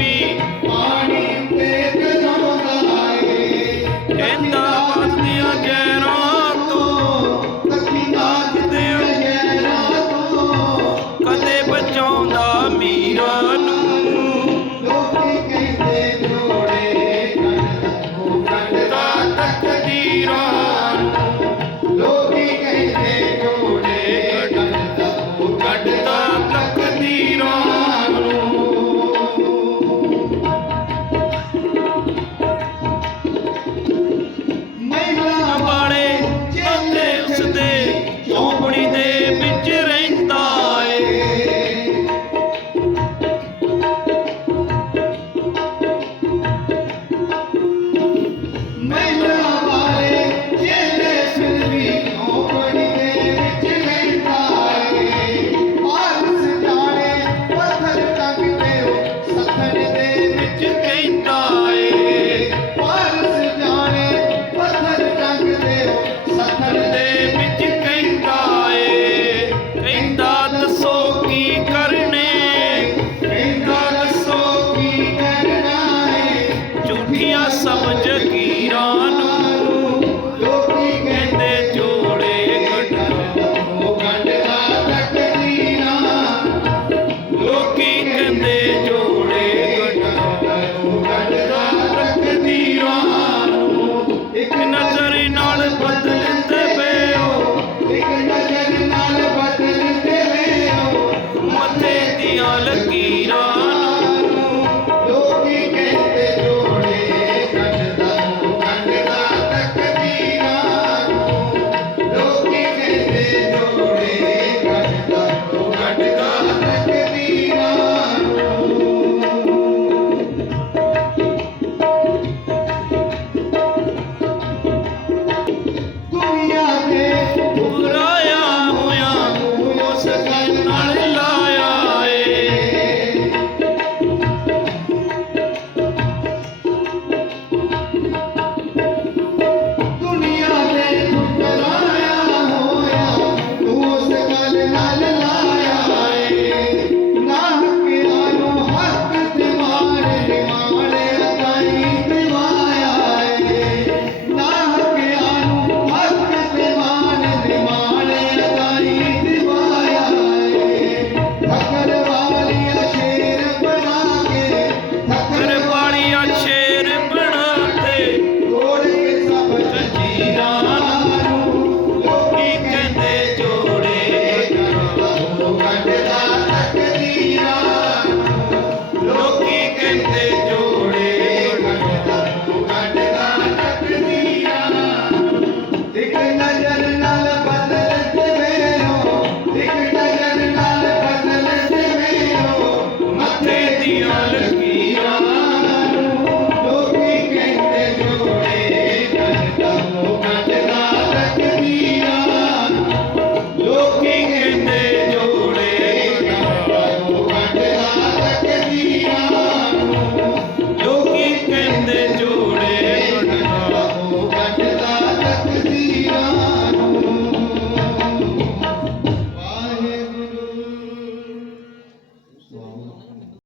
We. मैं and